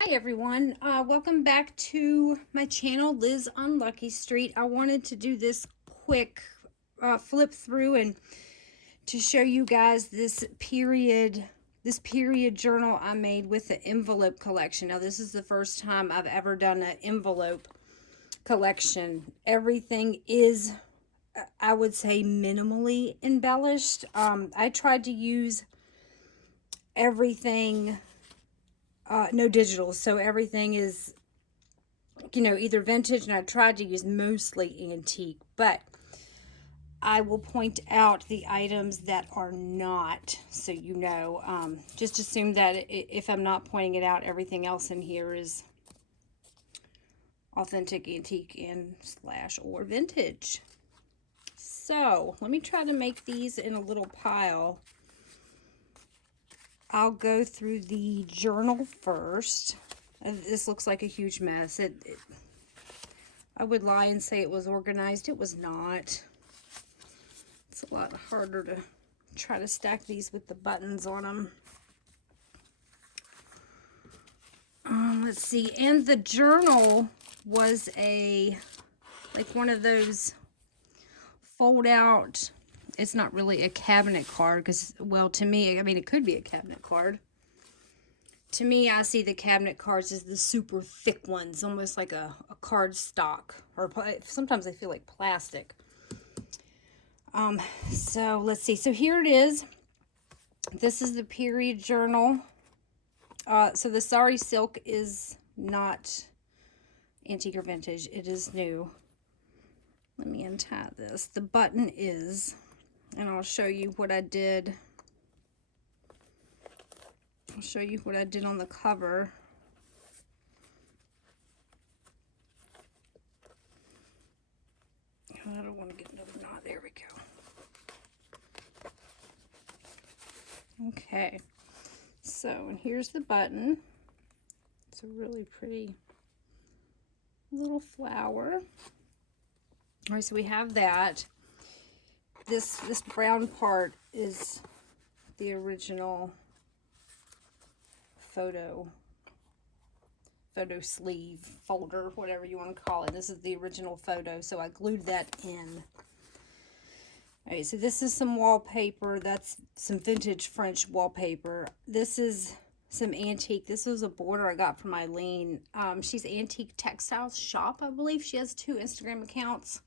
Hi everyone, welcome back to my channel, Liz on Lucky Street. I wanted to do this quick flip through and to show you guys this period journal I made with the envelope collection. Now this is the first time I've ever done an envelope collection. Everything is, I would say, minimally embellished. I tried to use everything no digital, so everything is, either vintage, and I tried to use mostly antique, but I will point out the items that are not, so just assume that if I'm not pointing it out, everything else in here is authentic, antique, and slash or vintage. So let me try to make these in a little pile. I'll go through the journal first. This looks like a huge mess. I would lie and say it was organized. It was not. It's a lot harder to try to stack these with the buttons on them. Let's see. And the journal was like one of those fold out. It's not really a cabinet card because, well, to me, I mean, it could be a cabinet card. To me, I see the cabinet cards as the super thick ones, almost like a card stock, or sometimes they feel like plastic. So let's see. So here it is. This is the period journal. So the sari silk is not antique or vintage. It is new. Let me untie this. The button is, and I'll show you what I did. I'll show you what I did on the cover. I don't want to get another knot. There we go. Okay. So, and here's the button. It's a really pretty little flower. All right, so we have that. This brown part is the original photo sleeve, folder, whatever you want to call it. This is the original photo, so I glued that in. All right, so this is some wallpaper. That's some vintage French wallpaper. This is some antique. This was a border I got from Eileen. She's Antique Textiles Shop, I believe. She has 2 Instagram accounts.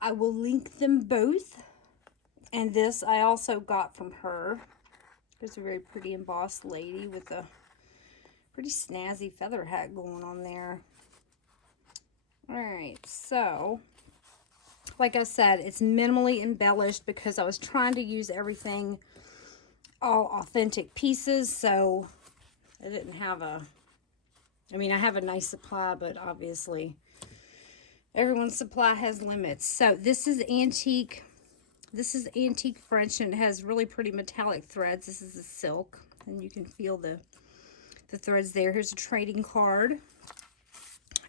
I will link them both. And this I also got from her. There's a very pretty embossed lady with a pretty snazzy feather hat going on there. Alright, so like I said, it's minimally embellished because I was trying to use everything all authentic pieces, so I didn't have I have a nice supply, but obviously everyone's supply has limits. So this is antique. This is antique French, and it has really pretty metallic threads. This is the silk, and you can feel the threads there. Here's a trading card.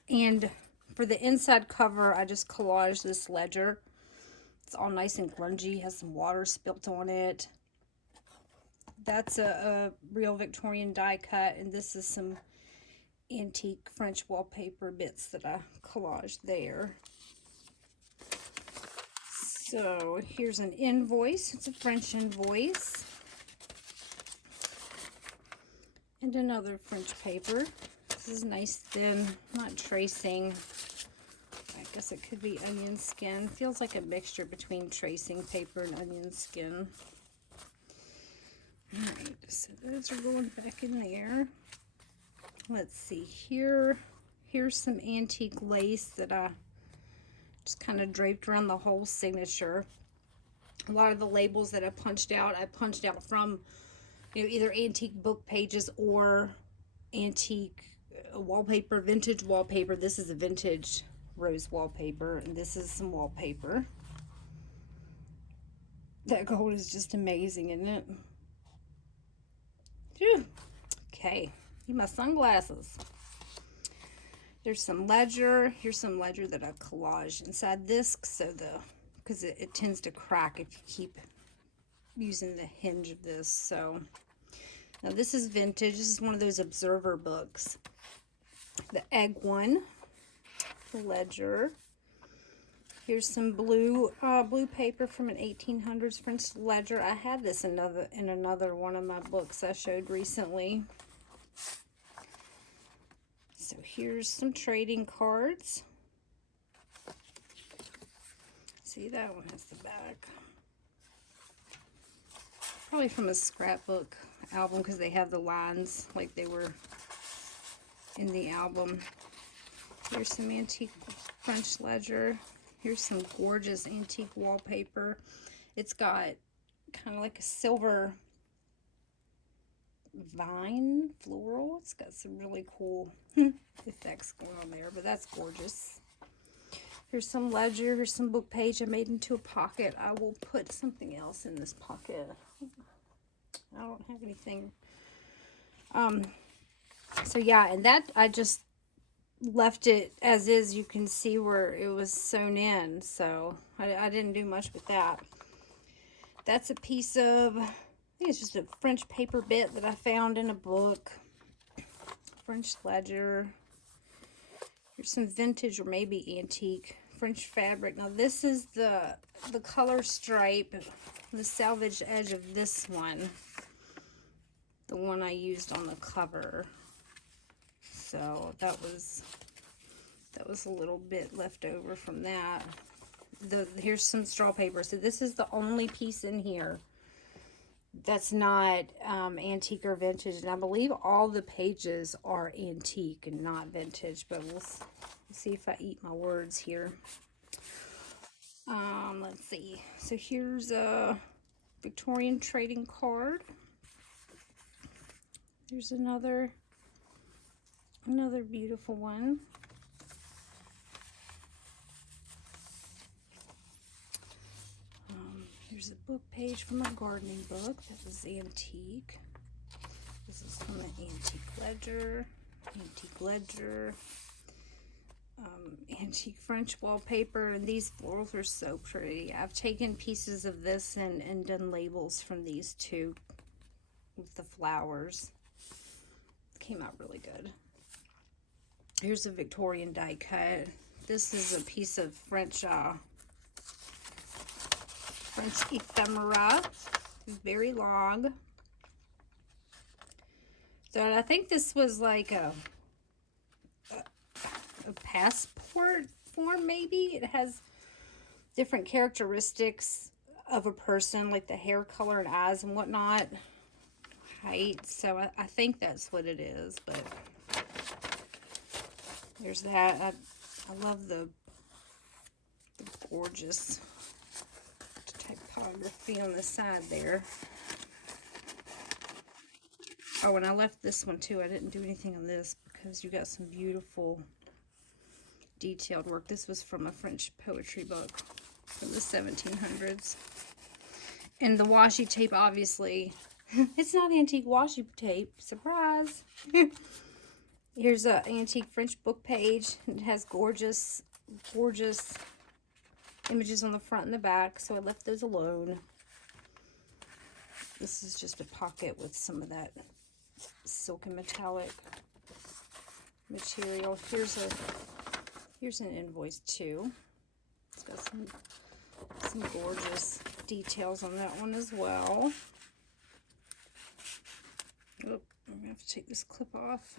And for the inside cover, I just collaged this ledger. It's all nice and grungy, has some water spilt on it. That's a real Victorian die cut, and this is some antique French wallpaper bits that I collaged there. So here's an invoice. It's a French invoice. And another French paper. This is nice, thin, not tracing. I guess it could be onion skin. Feels like a mixture between tracing paper and onion skin. Alright, so those are going back in there. Let's see here. Here's some antique lace that I just kind of draped around the whole signature. A lot of the labels that I punched out from, either antique book pages or antique wallpaper, vintage wallpaper. This is a vintage rose wallpaper, and this is some wallpaper. That gold is just amazing, isn't it? Whew. Okay, need my sunglasses. There's some ledger. Here's some ledger that I collaged inside this, because it tends to crack if you keep using the hinge of this. So Now this is vintage. This is one of those observer books. The egg one, the ledger. Here's some blue paper from an 1800s French ledger. I had this in another one of my books I showed recently. So here's some trading cards. See, that one has the back. Probably from a scrapbook album because they have the lines like they were in the album. Here's some antique French ledger. Here's some gorgeous antique wallpaper. It's got kind of like a silver vine floral. It's got some really cool effects going on there, but that's gorgeous. Here's some ledger. Here's some book page I made into a pocket. I will put something else in this pocket. I don't have anything. So yeah, and that I just left it as is. You can see where it was sewn in, so I didn't do much with that. That's a piece of, I think it's just a French paper bit that I found in a book. French ledger. Here's some vintage or maybe antique French fabric. Now this is the color stripe, the salvage edge of this one. The one I used on the cover. So that was a little bit left over from that. Here's some straw paper. So this is the only piece in here that's not antique or vintage, and I believe all the pages are antique and not vintage, but we'll see if I eat my words here. Let's see. So here's a Victorian trading card. There's another beautiful one. Here's a book page from a gardening book that was antique. This is from the antique ledger. Antique French wallpaper, and these florals are so pretty. I've taken pieces of this and done labels from these two with the flowers. Came out really good. Here's a Victorian die cut. This is a piece of French ephemera, very long. So I think this was like a passport form, maybe. It has different characteristics of a person, like the hair color and eyes and whatnot, height. So I think that's what it is, but there's that. I love the gorgeous typography on the side there. Oh, and I left this one too. I didn't do anything on this because you got some beautiful detailed work. This was from a French poetry book from the 1700s. And the washi tape, obviously, it's not antique washi tape. Surprise! Here's an antique French book page. It has gorgeous, gorgeous images on the front and the back, so I left those alone. This is just a pocket with some of that silk and metallic material. Here's an invoice too. It's got some gorgeous details on that one as well. Oh, I'm gonna have to take this clip off.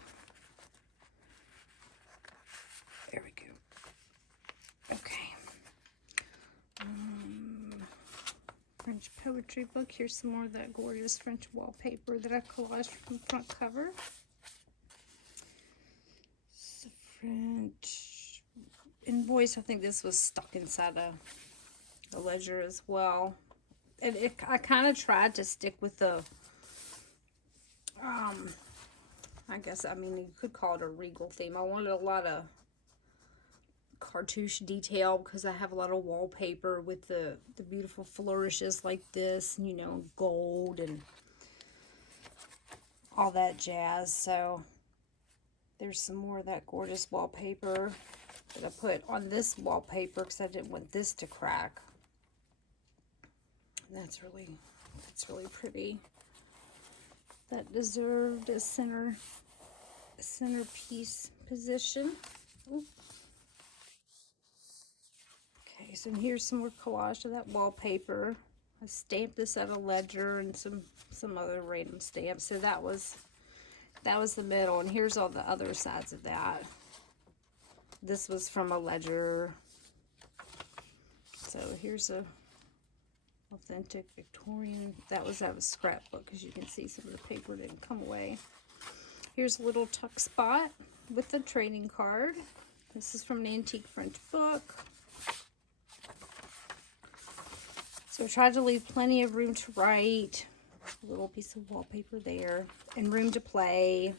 There we go. Okay. French poetry book. Here's some more of that gorgeous French wallpaper that I collaged from the front cover. It's a French invoice. I think this was stuck inside a ledger as well. And I kind of tried to stick with the, I guess, I mean, you could call it a regal theme. I wanted a lot of cartouche detail because I have a lot of wallpaper with the beautiful flourishes like this, and, you know, gold and all that jazz. So there's some more of that gorgeous wallpaper that I put on this wallpaper because I didn't want this to crack. And that's really pretty. that deserved a centerpiece position. Ooh. Okay, so here's some more collage of that wallpaper. I stamped this at a ledger and some other random stamps. So that was the middle, and here's all the other sides of that. This was from a ledger. So here's a authentic Victorian. That was out of a scrapbook, because you can see some of the paper didn't come away. Here's a little tuck spot with the trading card. This is from an antique French book. So I tried to leave plenty of room to write. A little piece of wallpaper there. And room to play.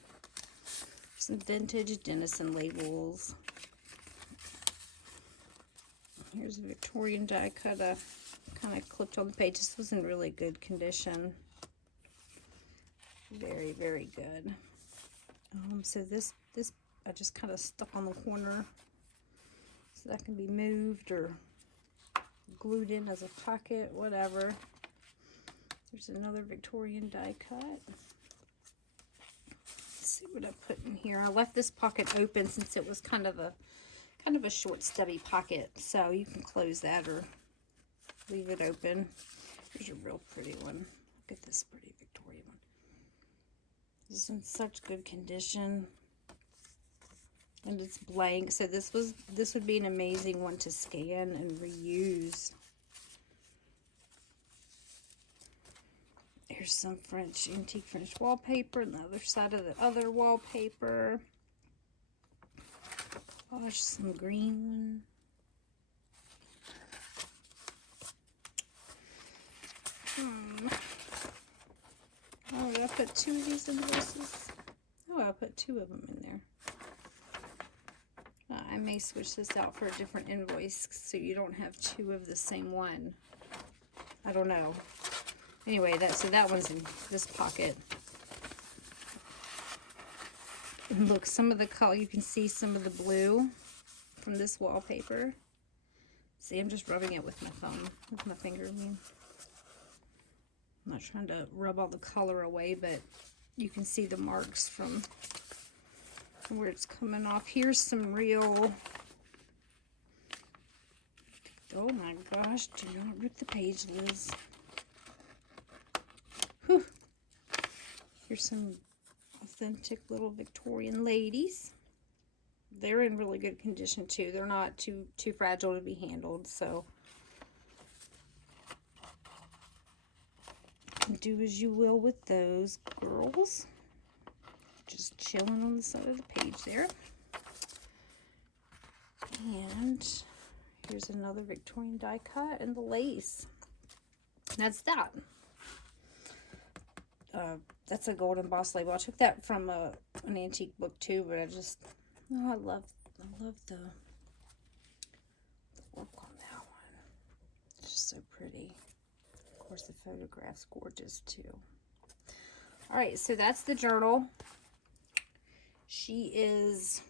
Some vintage Denison labels. Here's a Victorian die cut. Kind of clipped on the page. This was in really good condition. Very, very good. So this I just kind of stuck on the corner so that can be moved or glued in as a pocket, whatever. There's another Victorian die cut. Let's see what I put in here. I left this pocket open since it was kind of a short, stubby pocket, so you can close that or leave it open. Here's a real pretty one. Look at this pretty Victorian one. This is in such good condition, and it's blank. So this would be an amazing one to scan and reuse. Here's some antique French wallpaper, and the other side of the other wallpaper. Gosh, some green one. Oh, did I put two of these invoices? Oh, I put two of them in there. I may switch this out for a different invoice so you don't have two of the same one. I don't know. Anyway, that one's in this pocket. And look, some of the color, you can see some of the blue from this wallpaper. See, I'm just rubbing it with my thumb, with my finger, I mean. I'm not trying to rub all the color away, but you can see the marks from where it's coming off. Here's some real, oh my gosh, do not rip the page, Liz. Whew. Here's some authentic little Victorian ladies. They're in really good condition too. They're not too fragile to be handled, so do as you will with those, girls. Just chilling on the side of the page there. And here's another Victorian die cut and the lace. That's that. That's a gold embossed label. I took that from an antique book too, but I just, oh, I love the work on that one. It's just so pretty. Of course, the photograph's gorgeous too. All right, so that's the journal. She is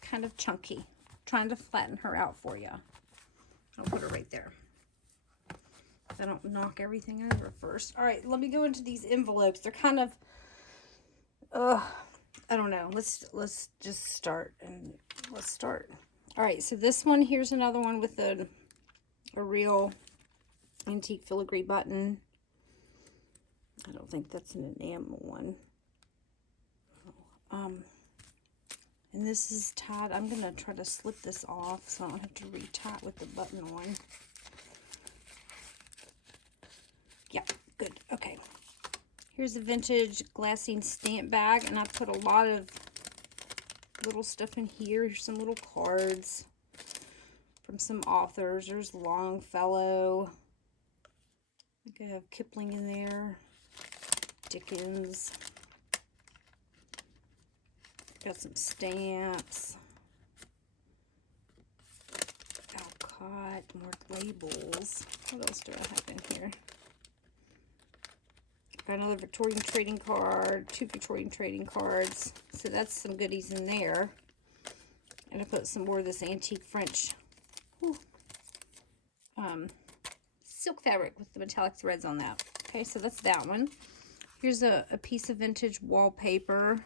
kind of chunky. Trying to flatten her out for you. I'll put her right there. I don't knock everything over first. All right, let me go into these envelopes. They're kind of, I don't know. Let's just start, and let's start. All right, so this one, here's another one with a real antique filigree button. I don't think that's an enamel one. And this is tied. I'm going to try to slip this off so I don't have to retie it with the button on. Yeah, good. Okay. Here's a vintage glassine stamp bag, and I put a lot of little stuff in here. Here's some little cards from some authors. There's Longfellow. I think I have Kipling in there. Dickens. Got some stamps. Alcott. More labels. What else do I have in here? Got another Victorian trading card. 2 Victorian trading cards. So that's some goodies in there. And I put some more of this antique French silk fabric with the metallic threads on that. Okay, so that's that one. Here's a piece of vintage wallpaper.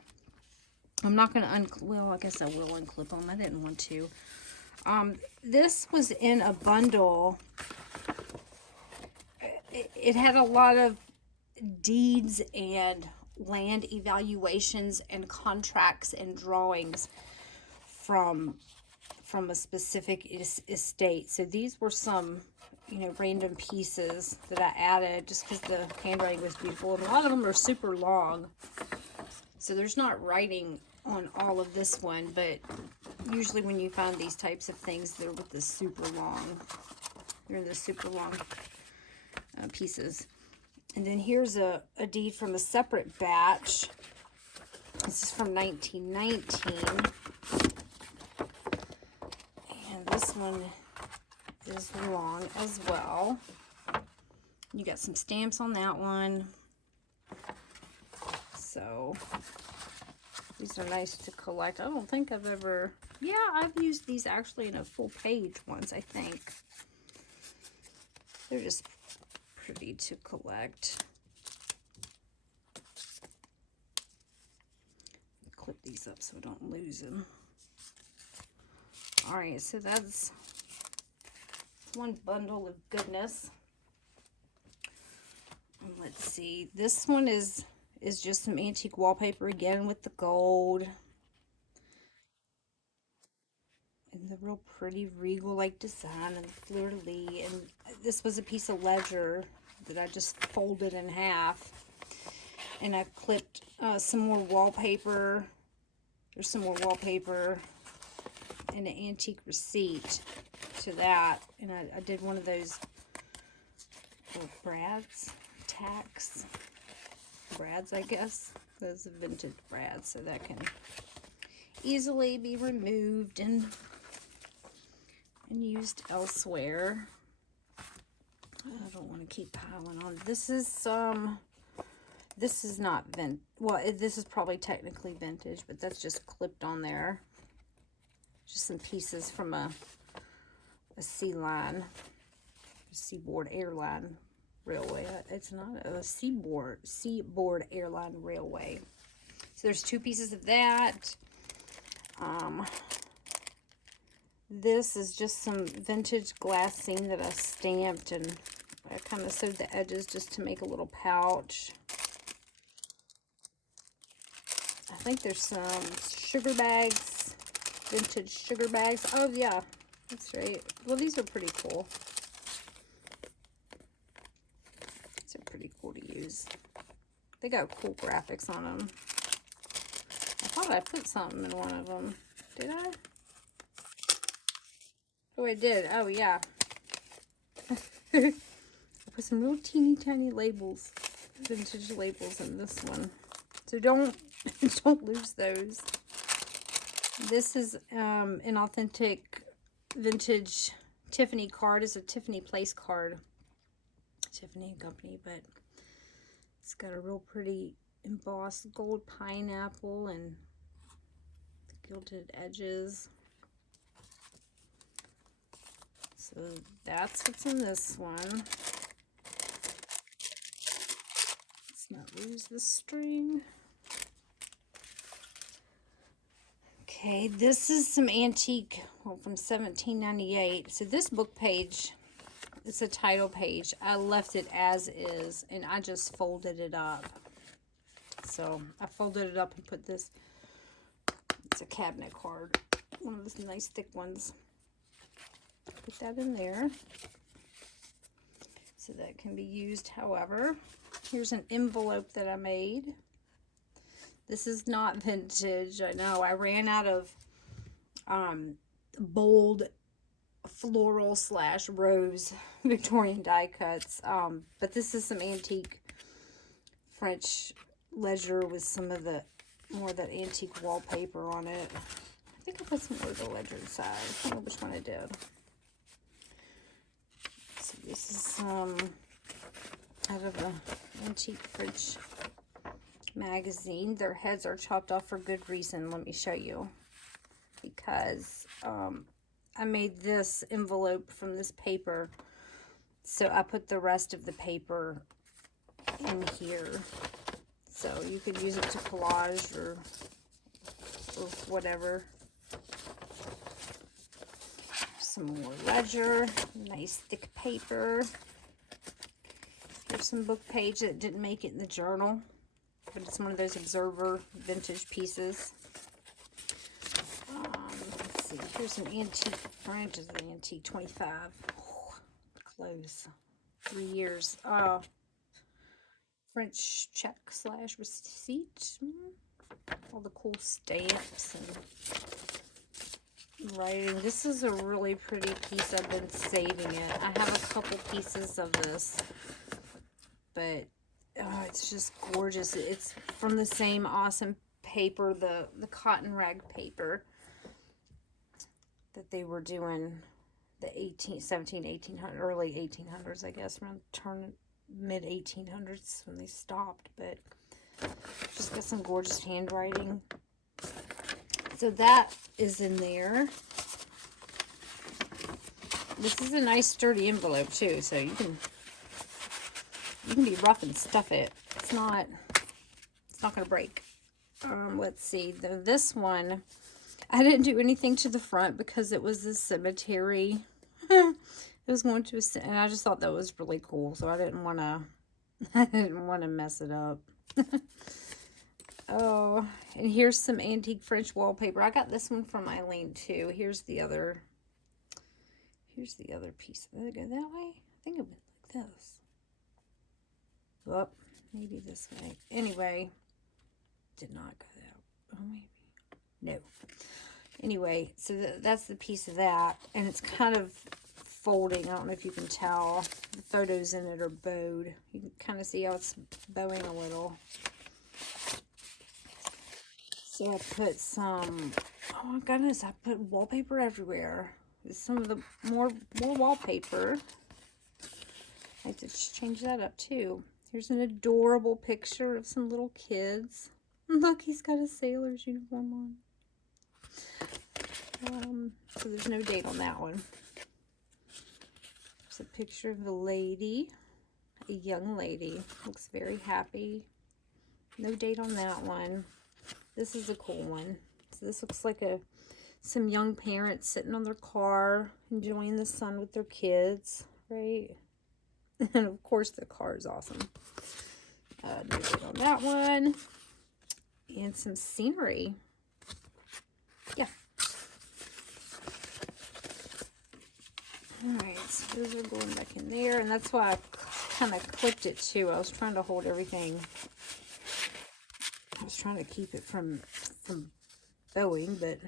I'm not going to well, I guess I will unclip them. I didn't want to. This was in a bundle. It had a lot of deeds and land evaluations and contracts and drawings from a specific estate. So these were some, you know, random pieces that I added just because the handwriting was beautiful. And a lot of them are super long. So there's not writing on all of this one, but usually when you find these types of things, they're with the super long. They're in the super long pieces. And then here's a deed from a separate batch. This is from 1919. And this one is long as well. You got some stamps on that one. So these are nice to collect. I don't think I've ever, yeah, I've used these actually in a full page once, I think. They're just pretty to collect. Clip these up so I don't lose them. All right, so that's one bundle of goodness. And let's see, this one is just some antique wallpaper again with the gold and the real pretty regal like design and fleur-de-lis. And this was a piece of ledger that I just folded in half, and I clipped some more wallpaper. There's some more wallpaper and an antique receipt to that, and I did one of those brads, I guess. Those are vintage brads, so that can easily be removed and used elsewhere. I don't want to keep piling on. This is not this is probably technically vintage, but that's just clipped on there. Just some pieces from a seaboard airline railway. It's not a seaboard airline railway. So there's two pieces of that. This is just some vintage glassine that I stamped, and I kind of sewed the edges just to make a little pouch. I think there's some sugar bags, vintage sugar bags. Oh yeah, that's right. Well, these are pretty cool. These are pretty cool to use. They got cool graphics on them. I thought I put something in one of them. Did I? Oh, I did. Oh, yeah. I put some real teeny tiny labels, vintage labels in this one. So don't lose those. This is an authentic vintage Tiffany card. It's a Tiffany Place card. Tiffany & Company, but it's got a real pretty embossed gold pineapple and gilded edges. So that's what's in this one. Let's not lose the string. Okay, this is some antique, well, from 1798. So this book page, it's a title page. I left it as is, and I just folded it up. So I folded it up and put this, it's a cabinet card, one of those nice thick ones. Put that in there so that can be used however. Here's an envelope that I made. This is not vintage, I know. I ran out of bold floral / rose Victorian die cuts, but this is some antique French ledger with some of the more of that antique wallpaper on it. I think I put some more of the ledger inside. I don't know which one I did. So this is out of an antique French magazine. Their heads are chopped off for good reason. Let me show you. Because I made this envelope from this paper, so I put the rest of the paper in here. So you could use it to collage or whatever. Some more ledger, nice thick paper. Here's some book page that didn't make it in the journal, but it's one of those Observer vintage pieces. Let's see, here's an antique French, is an antique 25. Oh, close. 3 years. French check / receipt. All the cool stamps and writing. This is a really pretty piece. I've been saving it. I have a couple pieces of this, but it's just gorgeous. It's from the same awesome paper, the cotton rag paper that they were doing the 1800, early 1800s, I guess, around mid 1800s when they stopped. But just got some gorgeous handwriting. So that is in there. This is a nice sturdy envelope too, so you can be rough and stuff it. It's not gonna break. Let's see. This one, I didn't do anything to the front because it was a cemetery. It was going to and I just thought that was really cool, so I didn't want to mess it up. Oh, and here's some antique French wallpaper. I got this one from Eileen too. Here's the other piece. Did it go that way? I think it went like this. Oh, maybe this way. Anyway, did not go that. Oh, maybe. No. Anyway, so that's the piece of that, and it's kind of folding. I don't know if you can tell. The photos in it are bowed. You can kind of see how it's bowing a little. So I put some, oh my goodness, I put wallpaper everywhere. Some of the more wallpaper. I have to just change that up too. Here's an adorable picture of some little kids. Look, he's got a sailor's uniform on. So there's no date on that one. There's a picture of a lady, a young lady. Looks very happy. No date on that one. This is a cool one. So this looks like some young parents sitting on their car, enjoying the sun with their kids, right? And of course the car is awesome. No date on that one. And some scenery. Yeah. Alright, so those are going back in there, and that's why I kind of clipped it too. I was trying to hold everything. I was trying to keep it from bowing, but it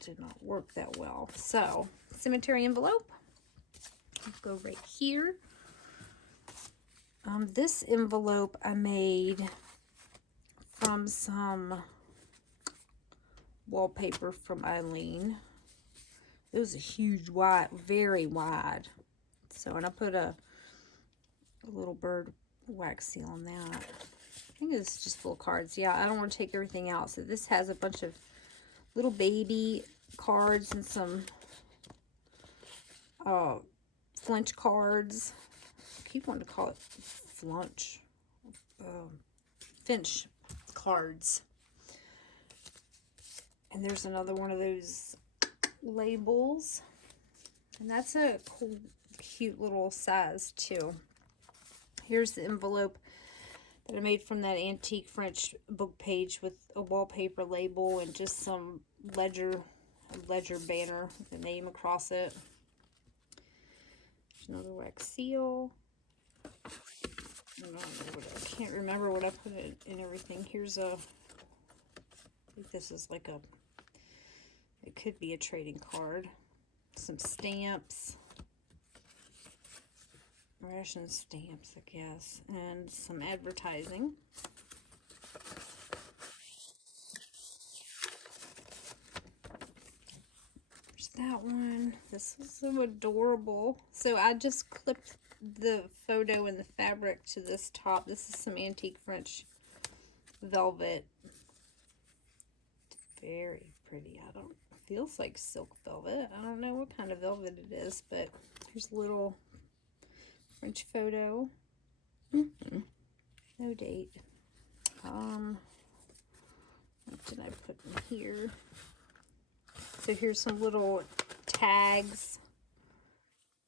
did not work that well. So, cemetery envelope. I'll go right here. This envelope I made from some wallpaper from Eileen. It was a huge, wide, very wide. So, and I put a little bird wax seal on that. I think it's just full cards. Yeah, I don't want to take everything out. So this has a bunch of little baby cards and some Flinch cards. I keep wanting to call it Flunch. Finch cards. And there's another one of those labels. And that's a cool, cute little size too. Here's the envelope that I made from that antique French book page with a wallpaper label and just some ledger banner with the name across it. There's another wax seal. I can't remember what I put in everything. Here's I think this is like it could be a trading card. Some stamps. Ration stamps, I guess, and some advertising. There's that one. This is so adorable. So I just clipped the photo and the fabric to this top. This is some antique French velvet. Very pretty. Feels like silk velvet. I don't know what kind of velvet it is, but here's a little French photo. No date. What did I put in here? So here's some little tags.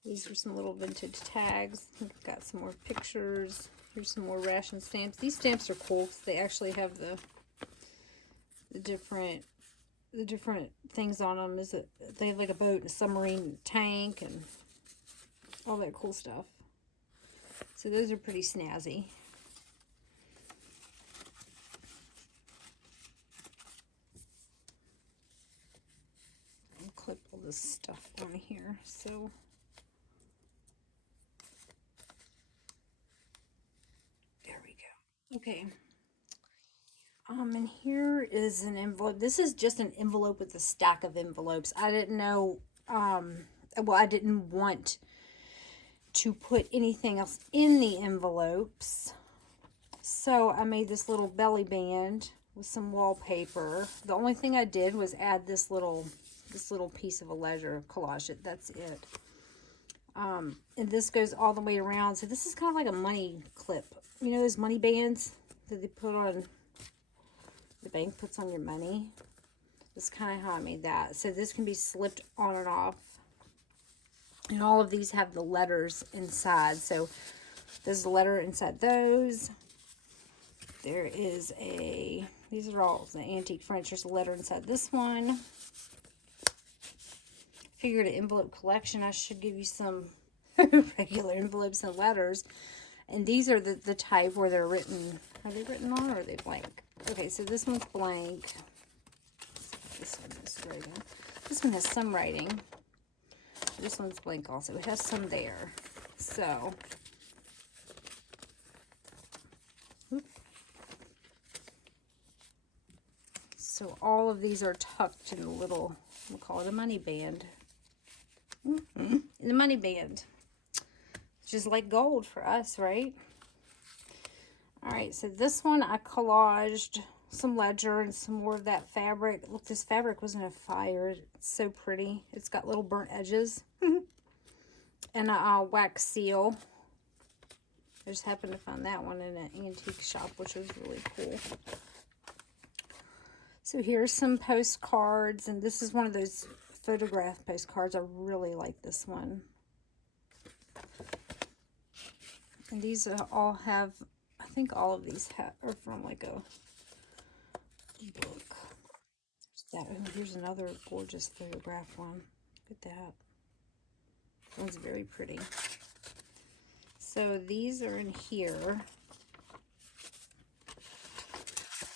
These are some little vintage tags. We've got some more pictures. Here's some more ration stamps. These stamps are cool because they actually have the different things on them. Is it they have like a boat and a submarine tank and all that cool stuff. So those are pretty snazzy. I'll clip all this stuff on here. So there we go. Okay. And here is an envelope. This is just an envelope with a stack of envelopes. I didn't know, well, I didn't want to put anything else in the envelopes. So I made this little belly band with some wallpaper. The only thing I did was add this little piece of a ledger, collage it. That's it. And this goes all the way around. So this is kind of like a money clip. You know those money bands that they put on, the bank puts on your money? That's kind of how I made that. So this can be slipped on and off. And all of these have the letters inside. So there's a letter inside those. There is these are all the antique French. There's a letter inside this one. Figured an envelope collection, I should give you some regular envelopes and letters. And these are the type where they're written. Are they written on or are they blank? Okay, so this one's blank. This one is writing. This one has some writing. This one's blank also. It has some there. So all of these are tucked in a little, we'll call it a money band. In the money band. Just like gold for us, right? All right, so this one I collaged some ledger and some more of that fabric. Look, this fabric was in a fire. It's so pretty. It's got little burnt edges. And a wax seal. I just happened to find that one in an antique shop, which was really cool. So here's some postcards, and this is one of those photograph postcards. I really like this one. And these all have, I think all of these are from like a book. There's that. Oh, here's another gorgeous photograph one. Look at that. That one's very pretty. So these are in here.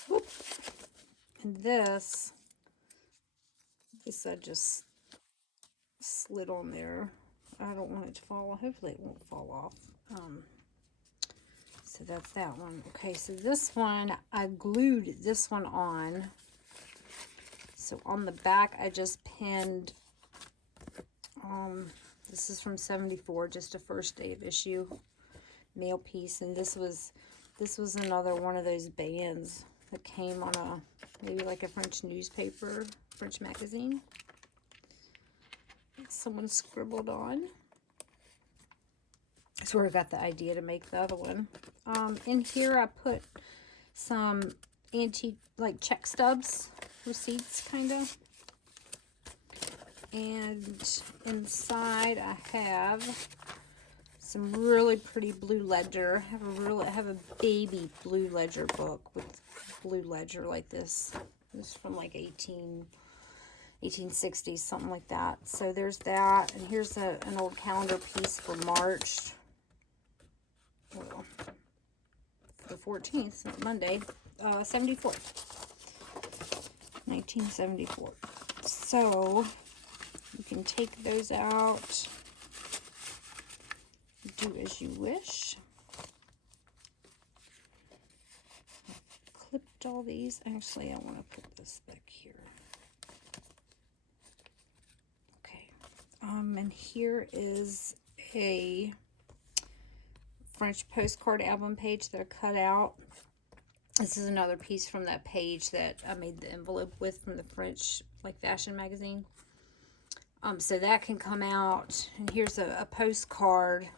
Whoop. And this I just slid on there. I don't want it to fall off. Hopefully it won't fall off. So that's that one. Okay, so this one, I glued this one on. So on the back, I just pinned, this is from 74, just a first day of issue mail piece. And this was another one of those bands that came on maybe like a French newspaper, French magazine. Someone scribbled on. That's where I got the idea to make the other one. In here I put some antique, like check stubs, receipts kind of. And inside I have some really pretty blue ledger. I have a baby blue ledger book with blue ledger like this. This is from like 1860s, something like that. So there's that. And here's an old calendar piece for March. Well, the 14th, Monday, 74. 1974. So you can take those out, do as you wish. Clipped all these. Actually, I want to put this back here. Okay. And here is a French postcard album page that I cut out. This is another piece from that page that I made the envelope with from the French like fashion magazine. So that can come out. And here's a postcard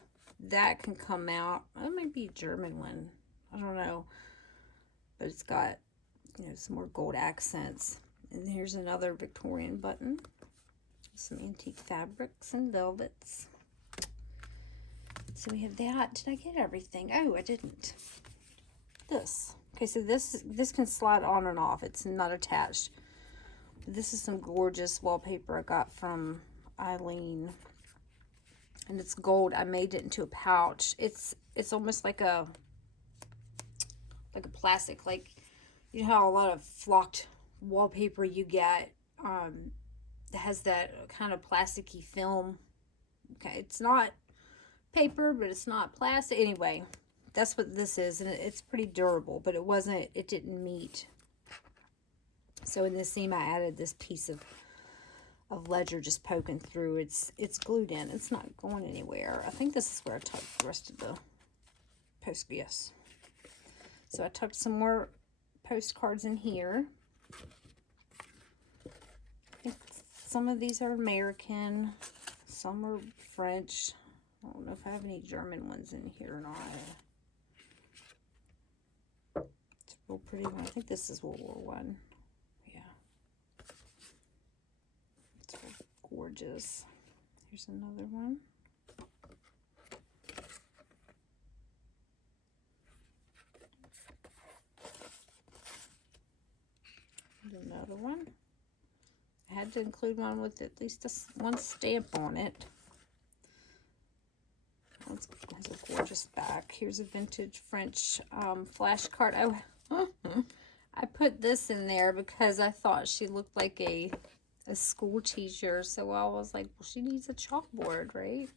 that can come out. That might be a German one. I don't know. but it's got, you know, some more gold accents. And here's another Victorian button. Some antique fabrics and velvets. So we have that. Did I get everything? Oh, I didn't. This. Okay, so this can slide on and off. It's not attached. This is some gorgeous wallpaper I got from Eileen. And it's gold. I made it into a pouch. It's almost like a plastic, like, you know how a lot of flocked wallpaper you get that has that kind of plasticky film. Okay, it's not paper, but it's not plastic. Anyway, that's what this is, and it's pretty durable, but it didn't meet. So in this seam, I added this piece of ledger just poking through. It's glued in. It's not going anywhere. I think this is where I tucked the rest of the post. Yes. So I tucked some more postcards in here. I think some of these are American. Some are French. I don't know if I have any German ones in here or not. It's a real pretty one. I think this is World War I. Yeah. It's real gorgeous. Here's another one. And another one. I had to include one with at least one stamp on it. It has a gorgeous back. Here's a vintage French flashcard. I put this in there because I thought she looked like a school teacher. So I was like, well, she needs a chalkboard, right?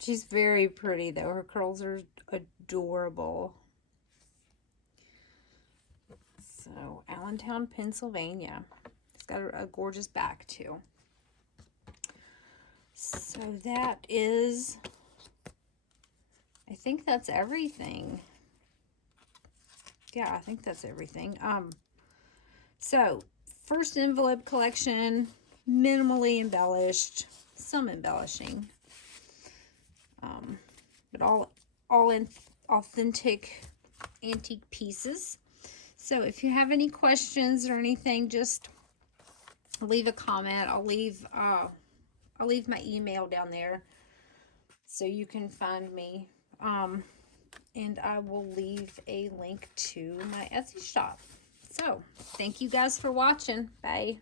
She's very pretty, though. Her curls are adorable. So, Allentown, Pennsylvania. It's got a gorgeous back, too. So that is, I think that's everything. Yeah, I think that's everything. So first envelope collection, minimally embellished, some embellishing, but all in authentic antique pieces. So if you have any questions or anything, just leave a comment. I'll leave my email down there so you can find me. And I will leave a link to my Etsy shop. So, thank you guys for watching. Bye.